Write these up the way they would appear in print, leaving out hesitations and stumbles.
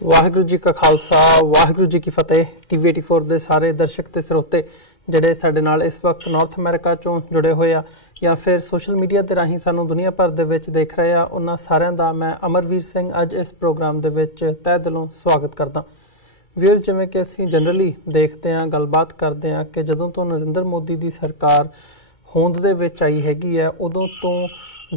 वाहिगुरू जी का खालसा वाहिगुरू जी की फतेह। टीवी 84 ਦੇ ਸਾਰੇ ਦਰਸ਼ਕ ਤੇ ਸਰੋਤੇ ਜਿਹੜੇ ਸਾਡੇ ਨਾਲ ਇਸ ਵਕਤ ਨਾਰਥ ਅਮਰੀਕਾ ਚੋਂ ਜੁੜੇ ਹੋਏ ਆ ਜਾਂ ਫਿਰ ਸੋਸ਼ਲ ਮੀਡੀਆ ਤੇ ਰਾਹੀਂ ਸਾਨੂੰ ਦੁਨੀਆ ਭਰ ਦੇ ਵਿੱਚ ਦੇਖ ਰਹੇ ਆ, ਉਹਨਾਂ ਸਾਰਿਆਂ ਦਾ ਮੈਂ ਅਮਰਵੀਰ ਸਿੰਘ ਅੱਜ ਇਸ ਪ੍ਰੋਗਰਾਮ ਦੇ ਵਿੱਚ ਤਹਿ ਦਿਲੋਂ ਸਵਾਗਤ ਕਰਦਾ। ਵੀਅਰਸ, ਜਿਵੇਂ ਕਿ ਅਸੀਂ ਜਨਰਲੀ ਦੇਖਦੇ ਹਾਂ, ਗੱਲਬਾਤ ਕਰਦੇ ਹਾਂ ਕਿ ਜਦੋਂ ਤੋਂ ਨਰਿੰਦਰ ਮੋਦੀ ਦੀ ਸਰਕਾਰ ਹੋਂਦ ਦੇ ਵਿੱਚ ਆਈ ਹੈਗੀ ਹੈ, ਉਦੋਂ ਤੋਂ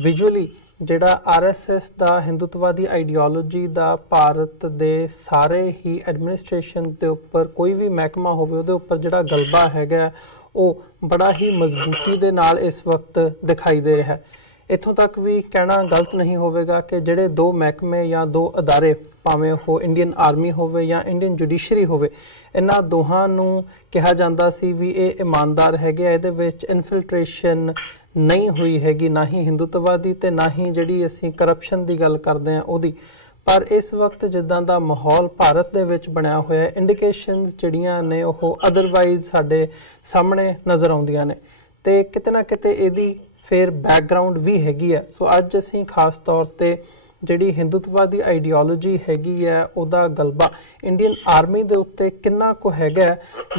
ਵਿਜ਼ੂਅਲੀ ਜਿਹੜਾ RSS ਦਾ ਹਿੰਦੂਤਵਾਦੀ ਆਈਡੀਓਲੋਜੀ ਦਾ ਭਾਰਤ ਦੇ ਸਾਰੇ ਹੀ ਐਡਮਿਨਿਸਟ੍ਰੇਸ਼ਨ ਦੇ ਉੱਪਰ ਕੋਈ ਵੀ ਮਹਿਕਮਾ ਹੋਵੇ ਉਹਦੇ ਉੱਪਰ ਜਿਹੜਾ ਗਲਬਾ ਹੈਗਾ ਉਹ ਬੜਾ ਹੀ ਮਜ਼ਬੂਤੀ ਦੇ ਨਾਲ ਇਸ ਵਕਤ ਦਿਖਾਈ ਦੇ ਰਿਹਾ ਹੈ। ਇੱਥੋਂ ਤੱਕ ਵੀ ਕਹਿਣਾ ਗਲਤ ਨਹੀਂ ਹੋਵੇਗਾ ਕਿ ਜਿਹੜੇ ਦੋ ਮਹਿਕਮੇ ਜਾਂ ਦੋ ਅਦਾਰੇ, ਭਾਵੇਂ ਉਹ ਇੰਡੀਅਨ ਆਰਮੀ ਹੋਵੇ ਜਾਂ ਇੰਡੀਅਨ ਜੁਡੀਸ਼ਰੀ ਹੋਵੇ, ਇਹਨਾਂ ਦੋਹਾਂ ਨੂੰ ਕਿਹਾ ਜਾਂਦਾ ਸੀ ਵੀ ਇਹ ਇਮਾਨਦਾਰ ਹੈਗੇ, ਇਹਦੇ ਵਿੱਚ ਇਨਫਿਲਟ੍ਰੇਸ਼ਨ नहीं हुई हैगी, ना ही हिंदुत्ववादी ते ना ही जिहड़ी असीं करप्शन की गल करते हैं उहदी। पर इस वक्त जिद्दां दा माहौल भारत दे विच बनिया होया, इंडिकेशनस जिहड़ियां ने ओह अदरवाइज साडे सामने नज़र आउंदियां ने ते किते ना किते इहदी फिर बैकग्राउंड भी हैगी है। सो अज असीं खास तौर ते जिहड़ी हिंदुत्ववादी आइडियोलॉजी हैगी है उहदा गलबा इंडियन आर्मी दे उत्ते किन्ना को हैगा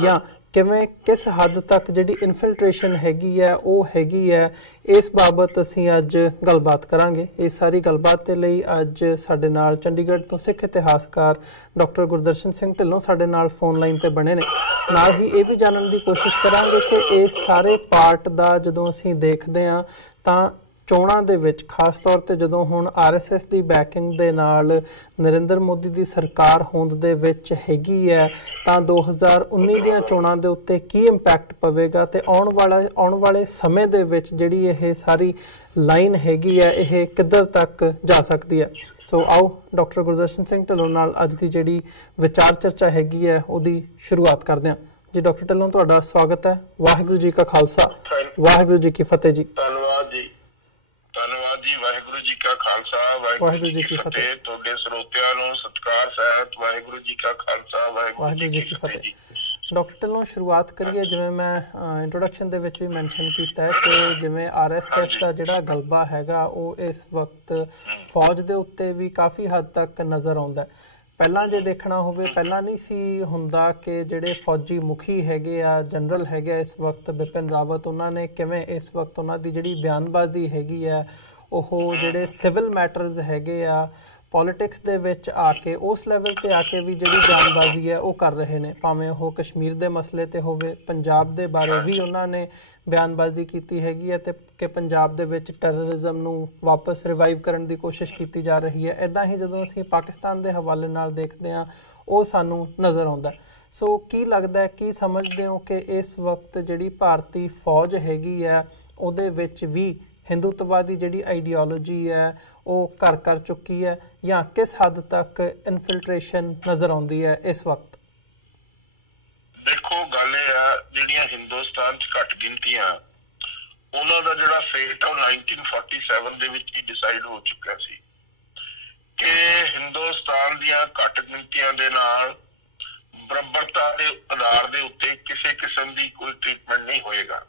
या किवें किस हद तक जिहड़ी इनफिल्ट्रेशन हैगी है वो हैगी है, इस बाबत असीं अज गलबात करांगे। इस सारी गलबात दे लई अज साडे नाल चंडीगढ़ तो सिख इतिहासकार डॉक्टर गुरदर्शन सिंह ढिल्लों साडे नाल फोन लाइन ते बने ने। नाल ही ये भी जानने की कोशिश करांगे कि इस सारे पार्ट दा जदों असीं देखदे हां तां चोणां दे विच खास तौर ते जदों हुण RSS ਦੀ बैकिंग दे नाल नरेंद्र मोदी ਦੀ ਸਰਕਾਰ ਹੋਂਦ ਦੇ ਵਿੱਚ ਹੈਗੀ ਹੈ ਤਾਂ 2019 ਦੀਆਂ ਚੋਣਾਂ ਦੇ ਉੱਤੇ ਕੀ ਇੰਪੈਕਟ ਪਵੇਗਾ ਤੇ ਆਉਣ ਵਾਲੇ ਸਮੇਂ ਦੇ ਵਿੱਚ ਜਿਹੜੀ ਇਹ ਸਾਰੀ ਲਾਈਨ ਹੈਗੀ ਹੈ ਇਹ ਕਿੱਧਰ ਤੱਕ ਜਾ ਸਕਦੀ ਹੈ। ਸੋ ਆਓ ਡਾਕਟਰ ਗੁਰਦਰਸ਼ਨ ਸਿੰਘ ਢਿੱਲੋਂ ਨਾਲ ਅੱਜ ਦੀ ਜਿਹੜੀ ਵਿਚਾਰ ਚਰਚਾ ਹੈਗੀ ਹੈ ਉਹਦੀ ਸ਼ੁਰੂਆਤ ਕਰਦੇ ਹਾਂ। ਜੀ ਡਾਕਟਰ ਢਿੱਲੋਂ, ਤੁਹਾਡਾ ਸਵਾਗਤ ਹੈ। ਵਾਹਿਗੁਰੂ ਜੀ ਕਾ ਖਾਲਸਾ ਵਾਹਿਗੁਰੂ ਜੀ ਕੀ ਫਤਿਹ ਜੀ। ਧੰਨਵਾਦ ਜੀ। ਧੰਨਵਾਦ ਜੀ। ਵਾਹਿਗੁਰੂ ਜੀ ਕਾ ਖਾਲਸਾ ਵਾਹਿਗੁਰੂ ਜੀ ਕੀ ਫਤਿਹ। ਤੁਹਾਡੇ ਸਰੋਤਿਆਂ ਨੂੰ ਸਤਿਕਾਰ ਸਹਿਤ ਵਾਹਿਗੁਰੂ ਜੀ ਕਾ ਖਾਲਸਾ ਵਾਹਿਗੁਰੂ ਜੀ ਕੀ ਫਤਿਹ। ਡਾਕਟਰ ਢਿੱਲੋਂ, ਸ਼ੁਰੂਆਤ ਕਰੀਏ। ਜਿਵੇਂ ਮੈਂ ਇੰਟਰੋਡਕਸ਼ਨ ਦੇ ਵਿੱਚ ਵੀ ਮੈਂਸ਼ਨ ਕੀਤਾ ਹੈ ਕਿ ਜਿਵੇਂ RSS ਦਾ ਜਿਹੜਾ ਗਲਬਾ ਹੈਗਾ ਉਹ ਇਸ ਵਕਤ ਫੌਜ ਦੇ ਉੱਤੇ ਵੀ ਕਾਫੀ ਹੱਦ ਤੱਕ ਨਜ਼ਰ ਆਉਂਦਾ ਹੈ। ਪਹਿਲਾਂ ਜੇ ਦੇਖਣਾ ਹੋਵੇ, ਪਹਿਲਾਂ ਨਹੀਂ ਸੀ ਹੁੰਦਾ ਕਿ ਜਿਹੜੇ ਫੌਜੀ ਮੁਖੀ ਹੈਗੇ ਆ, ਜਨਰਲ ਹੈਗੇ ਇਸ ਵਕਤ ਬਿਪਿਨ ਰਾਵਤ, ਉਹਨਾਂ ਨੇ ਕਿਵੇਂ ਇਸ ਵਕਤ ਉਹਨਾਂ ਦੀ ਜਿਹੜੀ ਬਿਆਨਬਾਜ਼ੀ ਹੈਗੀ ਆ ਉਹ ਜਿਹੜੇ ਸਿਵਲ ਮੈਟਰਸ ਹੈਗੇ ਆ ਪੋਲੀਟਿਕਸ ਦੇ ਵਿੱਚ ਆ ਕੇ ਉਸ ਲੈਵਲ ਤੇ ਆ ਕੇ ਵੀ ਜਿਹੜੀ ਬਿਆਨਬਾਜ਼ੀ ਹੈ ਉਹ ਕਰ ਰਹੇ ਨੇ, ਭਾਵੇਂ ਉਹ ਕਸ਼ਮੀਰ ਦੇ ਮਸਲੇ ਤੇ ਹੋਵੇ, ਪੰਜਾਬ ਦੇ ਬਾਰੇ ਵੀ ਉਹਨਾਂ ਨੇ ਬਿਆਨਬਾਜ਼ੀ ਕੀਤੀ ਹੈਗੀ ਹੈ ਤੇ ਕਿ ਪੰਜਾਬ ਦੇ ਵਿੱਚ ਟੈਰਰਿਜ਼ਮ ਨੂੰ ਵਾਪਸ ਰਿਵਾਈਵ ਕਰਨ ਦੀ ਕੋਸ਼ਿਸ਼ ਕੀਤੀ ਜਾ ਰਹੀ ਹੈ। ਇੱਦਾਂ ਹੀ ਜਦੋਂ ਅਸੀਂ ਪਾਕਿਸਤਾਨ ਦੇ ਹਵਾਲੇ ਨਾਲ ਦੇਖਦੇ ਹਾਂ ਉਹ ਸਾਨੂੰ ਨਜ਼ਰ ਆਉਂਦਾ। ਸੋ ਕੀ ਲੱਗਦਾ ਹੈ, ਕੀ ਸਮਝਦੇ ਹੋ ਕਿ ਇਸ ਵਕਤ ਜਿਹੜੀ ਭਾਰਤੀ ਫੌਜ ਹੈਗੀ ਹੈ ਉਹਦੇ ਵਿੱਚ ਵੀ ਹਿੰਦੂਤਵਾਦੀ ਜਿਹੜੀ ਆਈਡੀਓਲੋਜੀ ਹੈ ਉਹ ਘਰ ਕਰ ਚੁੱਕੀ ਹੈ ਜਾਂ ਕਿਸ ਹੱਦ ਤੱਕ ਇਨਫਿਲਟ੍ਰੇਸ਼ਨ ਨਜ਼ਰ ਆਉਂਦੀ ਹੈ ਇਸ ਵਕਤ? ਦੇਖੋ, ਗੱਲ ਇਹ ਆ, ਜਿਹੜੀਆਂ ਹਿੰਦੁਸਤਾਨ 'ਚ ਘੱਟ ਗਿਣਤੀਆਂ ਉਹਨਾਂ ਦਾ ਜਿਹੜਾ ਫੇਟ ਆ 1947 ਦੇ ਵਿੱਚ ਹੀ ਡਿਸਾਈਡ ਹੋ ਚੁੱਕਿਆ ਸੀ ਕਿ ਹਿੰਦੁਸਤਾਨ ਦੀਆਂ ਘੱਟ ਗਿਣਤੀਆਂ ਦੇ ਨਾਲ ਬਰਾਬਰਤਾ ਦੇ ਆਧਾਰ ਦੇ ਉੱਤੇ ਕਿਸੇ ਕਿਸਮ ਦੀ ਕੋਈ ਟ੍ਰੀਟਮੈਂਟ ਨਹੀਂ ਹੋਏਗਾ।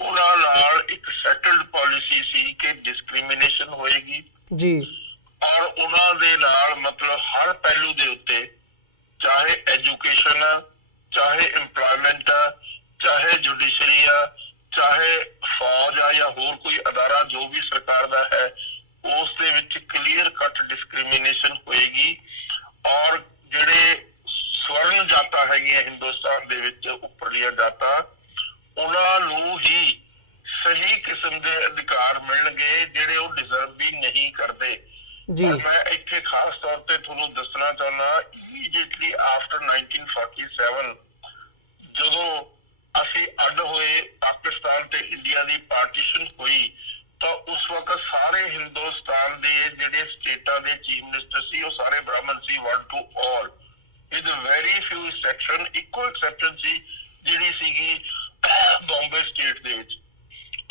ਉਹਨਾਂ ਨਾਲ ਇੱਕ ਸੈਟਲਡ ਪਾਲਿਸੀ ਸੀ ਕਿ ਡਿਸਕ੍ਰਿਮੀਨੇਸ਼ਨ ਹੋਏਗੀ ਜੀ, ਔਰ ਉਹਨਾਂ ਦੇ ਨਾਲ ਮਤਲਬ ਹਰ ਪਹਿਲੂ ਦੇ ਉੱਤੇ, ਚਾਹੇ ਐਜੂਕੇਸ਼ਨ ਆ, ਚਾਹੇ ਇੰਪਲਾਇਮੈਂਟ ਆ, ਚਾਹੇ ਜੁਡੀਸ਼ਰੀ ਆ, ਚਾਹੇ ਫੌਜ ਆ ਜਾਂ ਹੋਰ ਕੋਈ ਅਦਾਰਾ ਜੋ ਵੀ ਸਰਕਾਰ ਦਾ ਹੈ, ਉਸ ਦੇ ਵਿੱਚ ਕਲੀਅਰ ਕੱਟ ਡਿਸਕ੍ਰਿਮੀਨੇਸ਼ਨ ਹੋਏਗੀ। ਔਰ ਜਿਹੜੇ ਸਵਰਨ ਜਾਤਾਂ ਹੈਗੀਆਂ ਹਿੰਦੁਸਤਾਨ ਦੇ ਵਿੱਚ, ਉੱਪਰਲੀਆਂ ਜਾਤਾਂ, ਉਹਨਾਂ ਨੂੰ ਹੀ ਸਹੀ ਕਿਸਮ ਦੇ ਅਧਿਕਾਰ ਮਿਲਣਗੇ ਜਿਹੜੇ ਉਹ ਡਿਜ਼ਰਵ ਵੀ ਨਹੀਂ ਕਰਦੇ। ਮੈਂ ਇੱਥੇ ਖਾਸ ਤੌਰ ਤੇ ਤੁਹਾਨੂੰ ਦੱਸਣਾ ਚਾਹੁੰਦਾ, ਇਮੀਡੀਏਟਲੀ ਆਫਟਰ 1947 ਜਦੋਂ ਅਸੀਂ ਅੱਡ ਹੋਏ, ਪਾਕਿਸਤਾਨ ਤੇ ਇੰਡੀਆ ਦੀ ਪਾਰਟੀਸ਼ਨ ਹੋਈ, ਤਾਂ ਉਸ ਵਕਤ ਸਾਰੇ ਹਿੰਦੁਸਤਾਨ ਦੇ ਜਿਹੜੇ ਸਟੇਟਾਂ ਦੇ ਚੀਫ ਮਿਨਿਸਟਰ ਸੀ ਉਹ ਸਾਰੇ ਬ੍ਰਾਹਮਣ ਸੀ, one to all, with very few exception. ਇੱਕੋ ਐਕਸੈਪਸ਼ਨ ਸੀ ਜਿਹੜੀ ਸੀਗੀ ਬੰਬੇ ਸਟੇਟ ਦੇ ਵਿੱਚ,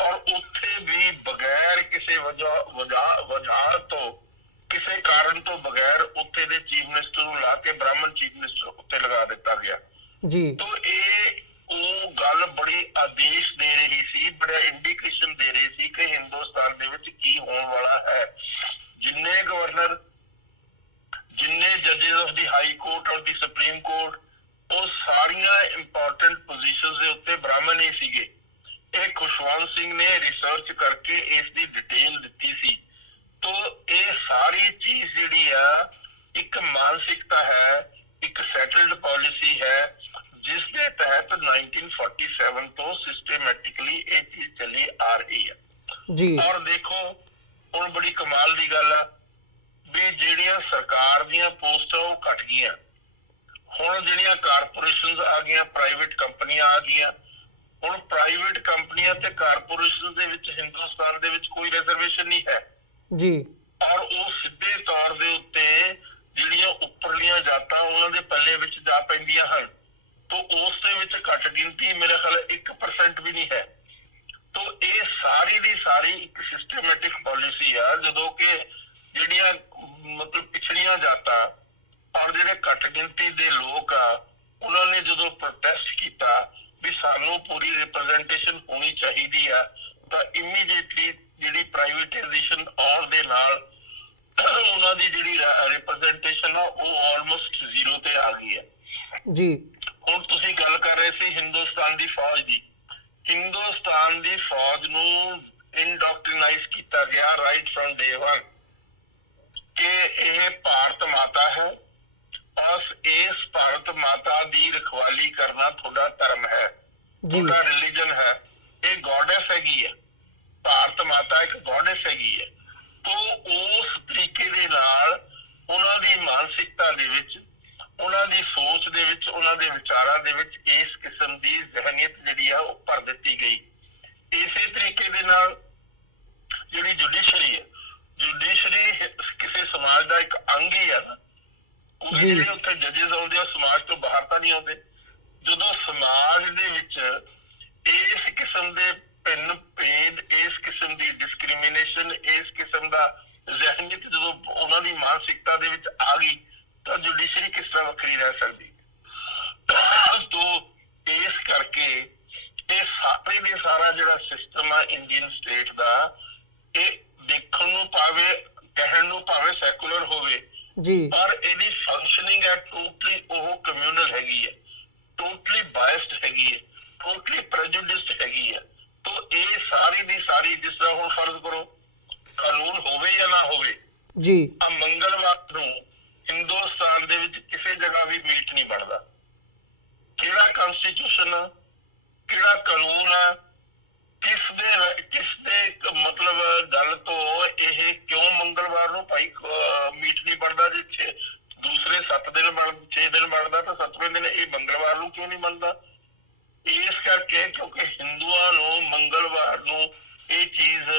ਔਰ ਉੱਥੇ ਵੀ ਬਗੈਰ ਕਿਸੇ ਵਜ੍ਹਾ ਤੋਂ, ਕਿਸੇ ਕਾਰਨ ਤੋਂ ਬਗੈਰ ਉੱਥੇ ਦੇ ਚੀਫ ਮਿਨਿਸਟਰ ਨੂੰ ਲਾ ਕੇ ਬ੍ਰਾਹਮਣ ਚੀਫ ਮਿਨਿਸਟਰ ਉੱਤੇ ਲਗਾ ਦਿੱਤਾ ਗਿਆ ਜੀ। ਤਾਂ ਇਹ ਉਹ ਗੱਲ ਬੜੀ ਆਦੇਸ਼ ਦੇ ਰਹੀ ਸੀ, ਬੜਾ ਇੰਡੀਕੇਸ਼ਨ ਦੇ ਰਹੀ ਸੀ ਕਿ ਹਿੰਦੁਸਤਾਨ ਦੇ ਵਿੱਚ ਕੀ ਹੋਣ ਵਾਲਾ ਹੈ। ਜਿੰਨੇ ਗਵਰਨਰ, ਜਿੰਨੇ ਜੱਜਿਸ of the High Court or the Supreme Court, ਉਹ ਸਾਰੀਆਂ ਇੰਪੋਰਟੈਂਟ ਪੋਜੀਸ਼ਨਸ ਦੇ ਉੱਤੇ ਬ੍ਰਾਹਮਣ ਹੀ ਸੀਗੇ। ਇਹ ਖੁਸ਼ਵੰਤ ਸਿੰਘ ਨੇ ਰਿਸਰਚ ਕਰਕੇ ਇਸ ਦੀ ਡਿਟੇਲ ਦਿੱਤੀ ਸੀ। ਤੋ ਇਹ ਸਾਰੀ ਚੀਜ਼ ਜਿਹੜੀ ਆ ਇੱਕ ਮਾਨਸਿਕਤਾ ਹੈ, ਇੱਕ ਸੈਟਲਡ ਪਾਲਿਸੀ ਹੈ, ਜਿਸ ਦੇ ਤਹਿਤ 1947 ਤੋਂ ਸਿਸਟਮੈਟਿਕਲੀ ਇਹ ਚੀਜ਼ ਚੱਲੀ ਆ ਰਹੀ ਹੈ ਜੀ। ਔਰ ਦੇਖੋ ਹੁਣ ਬੜੀ ਕਮਾਲ ਦੀ ਗੱਲ ਆ ਵੀ ਜਿਹੜੀਆਂ ਸਰਕਾਰ ਦੀਆਂ ਪੋਸਟਾਂ ਉਹ ਘਟ ਗਈਆਂ, ਹੁਣ ਜਿਹੜੀਆਂ ਕਾਰਪੋਰੇਸ਼ਨਸ ਆ ਗਈਆਂ, ਪ੍ਰਾਈਵੇਟ ਕੰਪਨੀਆਂ ਆ ਗਈਆਂ। ਹੁਣ ਪ੍ਰਾਈਵੇਟ ਕੰਪਨੀਆਂ ਤੇ ਕਾਰਪੋਰੇਸ਼ਨ ਦੇ ਵਿੱਚ ਹਿੰਦੁਸਤਾਨ ਦੇ ਵਿੱਚ ਕੋਈ ਰਿਜ਼ਰਵੇਸ਼ਨ ਨਹੀਂ ਹੈ ਜੀ। ਔਰ ਉਹ ਸਿੱਧੇ ਤੌਰ ਦੇ ਉੱਤੇ ਜਿਹੜੀਆਂ ਉੱਪਰਲੀਆਂ ਜਾਤਾਂ ਉਹਨਾਂ ਦੇ ਪੱਲੇ ਵਿੱਚ ਜਾ ਪੈਂਦੀਆਂ ਹਨ। ਤੋ ਉਸ ਦੇ ਵਿੱਚ ਘੱਟ ਗਿਣਤੀ ਮੇਰੇ ਖਿਆਲ 1% ਵੀ ਨਹੀਂ ਹੈ। ਤੋ ਇਹ ਸਾਰੀ ਦੀ ਸਾਰੀ ਇੱਕ ਸਿਸਟਮੈਟਿਕ ਪਾਲਿਸੀ ਆ, ਜਦੋਂ ਕਿ ਜਿਹੜੀਆਂ ਮਤਲਬ ਪਿਛੜੀਆਂ ਜਾਤਾਂ ਔਰ ਜਿਹੜੇ ਘੱਟ ਗਿਣਤੀ ਦੇ ਲੋਕ ਆ ਉਹਨਾਂ ਨੇ ਜਦੋਂ ਪ੍ਰੋਟੈਸਟ ਕੀਤਾ ਵੀ ਸਾਨੂੰ ਪੂਰੀ ਰਿਪਰੈਜ਼ੈਂਟੇਸ਼ਨ ਹੋਣੀ ਚਾਹੀਦੀ ਆ, ਤਾਂ ਇਮੀਡੀਏਟਲੀ ਜਿਹੜੀ ਪ੍ਰਾਈਵੇਟਾਈਜੇਸ਼ਨ ਆਉਣ ਦੇ ਨਾਲ ਉਹਨਾਂ ਦੀ ਜਿਹੜੀ ਰਿਪਰੈਜ਼ੈਂਟੇਸ਼ਨ ਆ ਉਹ ਆਲਮੋਸਟ ਜ਼ੀਰੋ ਤੇ ਆ ਗਈ ਹੈ ਜੀ। ਹੁਣ ਤੁਸੀਂ ਗੱਲ ਕਰ ਰਹੇ ਸੀ ਹਿੰਦੁਸਤਾਨ ਦੀ ਫੌਜ ਦੀ। ਹਿੰਦੁਸਤਾਨ ਦੀ ਫੌਜ ਨੂੰ ਇਨਡੋਕਟ੍ਰਿਨਾਈਜ਼ ਕੀਤਾ ਗਿਆ ਰਾਈਟ ਫਰਮ ਡੇ ਵਨ ਕਿ ਇਹ ਭਾਰਤ ਮਾਤਾ ਹੈ ਔਰ ਇਸ ਭਾਰਤ ਮਾਤਾ ਦੀ ਰਖਵਾਲੀ ਕਰਨਾ ਤੁਹਾਡਾ ਧਰਮ ਹੈ, ਤੁਹਾਡਾ ਰਿਲੀਜਨ ਹੈ। ਇਹ ਗੋਡੈਸ ਹੈਗੀ ਹੈ, ਭਾਰਤ ਮਾਤਾ ਇੱਕ ਗੋਡੈਸ ਹੈਗੀ ਹੈ। ਤੋ ਉਸ ਤਰੀਕੇ ਦੇ ਨਾਲ ਉਹਨਾਂ ਦੀ ਮਾਨਸਿਕਤਾ ਦੇ ਵਿੱਚ, ਉਹਨਾਂ ਦੀ ਸੋਚ ਦੇ ਵਿੱਚ, ਉਹਨਾਂ ਦੇ ਵਿਚਾਰਾਂ ਦੇ ਵਿੱਚ ਇਸ ਕਿਸਮ ਦੀ ਜ਼ਹਿਨੀਅਤ ਜਿਹੜੀ ਆ ਉਹ ਭਰ ਦਿੱਤੀ ਗਈ। ਇਸੇ ਤਰੀਕੇ ਦੇ ਨਾਲ ਜਿਹੜੀ ਜੁਡੀਸ਼ਰੀ ਹੈ, ਜੁਡੀਸ਼ਰੀ ਕਿਸੇ ਸਮਾਜ ਦਾ ਇੱਕ ਅੰਗ ਹੀ ਆ ਨਾ। ਕੋਈ ਜਿਹੜੇ ਉੱਥੇ ਜੱਜਿਸ ਆਉਂਦੇ ਆ ਸਮਾਜ ਤੋਂ ਬਾਹਰ ਤਾਂ ਨਹੀਂ ਆਉਂਦੇ। ਜਦੋਂ ਸਮਾਜ ਦੇ ਵਿੱਚ ਇਸ ਕਿਸਮ ਦੇ ਭਿੰਨ ਭੇਦ, ਇਸ ਕਿਸਮ ਦੀ ਡਿਸਕ੍ਰਿਮੀਨੇਸ਼ਨ, ਇਸ ਕਿਸਮ ਦਾ ਜ਼ਹਿਨੀਅਤ ਜਦੋਂ ਉਹਨਾਂ ਦੀ ਮਾਨਸਿਕਤਾ ਦੇ ਵਿੱਚ ਆ ਗਈ ਤਾਂ ਜੁਡੀਸ਼ਰੀ ਕਿਸ ਤਰ੍ਹਾਂ ਵੱਖਰੀ ਰਹਿ ਸਕਦੀ। ਤੋ ਇਸ ਕਰਕੇ ਇਹ ਸਾਰੇ ਦੇ ਸਾਰਾ ਜਿਹੜਾ ਸਿਸਟਮ ਆ ਇੰਡੀਅਨ ਸਟੇਟ ਦਾ, ਇਹ ਦੇਖਣ ਨੂੰ ਭਾਵੇਂ ਕਹਿਣ ਨੂੰ ਭਾਵੇਂ ਸੈਕੂਲਰ ਹੋਵੇ ਜੀ, ਪਰ ਇਹਦੀ ਫੰਕਸ਼ਨਿੰਗ ਹੈ ਟੋਟਲੀ ਉਹ ਕਮਿਊਨਲ ਹੈਗੀ ਹੈ, ਟੋਟਲੀ ਬਾਇਸਡ ਹੈਗੀ ਹੈ, ਟੋਟਲੀ ਪ੍ਰੈਜੁਡਿਸਡ ਹੈਗੀ ਹੈ। ਤੋ ਇਹ ਸਾਰੀ ਦੀ ਸਾਰੀ, ਜਿਸ ਤਰ੍ਹਾਂ ਹੁਣ ਫਰਜ਼ ਕਰੋ ਕਾਨੂੰਨ ਹੋਵੇ ਜਾਂ ਨਾ ਹੋਵੇ ਜੀ, ਆ ਮੰਗਲਵਾਰ ਨੂੰ ਹਿੰਦੁਸਤਾਨ ਦੇ ਵਿੱਚ ਕਿਸੇ ਜਗ੍ਹਾ ਵੀ ਮੀਟ ਨਹੀਂ ਬਣਦਾ। ਕਿਹੜਾ ਕਨਸਟੀਟਿਊਸ਼ਨ ਆ, ਕਿਹੜਾ ਕਾਨੂੰਨ ਆ, ਕਿਸ ਦੇ ਮਤਲਬ ਗੱਲ ਤੋਂ ਇਹ ਕਿਉਂ ਮੰਗਲਵਾਰ ਨੂੰ ਭਾਈ ਮੀਟ ਨਹੀਂ ਬਣਦਾ? ਜੇ ਦੂਸਰੇ 7 ਦਿਨ 6 ਦਿਨ ਬਣਦਾ ਤਾਂ 7ਵੇਂ ਦਿਨ ਇਹ ਮੰਗਲਵਾਰ ਨੂੰ ਕਿਉਂ ਨਹੀਂ ਬਣਦਾ? ਇਸ ਕਰਕੇ ਕਿਉਂਕਿ ਹਿੰਦੂਆਂ ਨੂੰ ਮੰਗਲਵਾਰ ਨੂੰ ਇਹ ਚੀਜ਼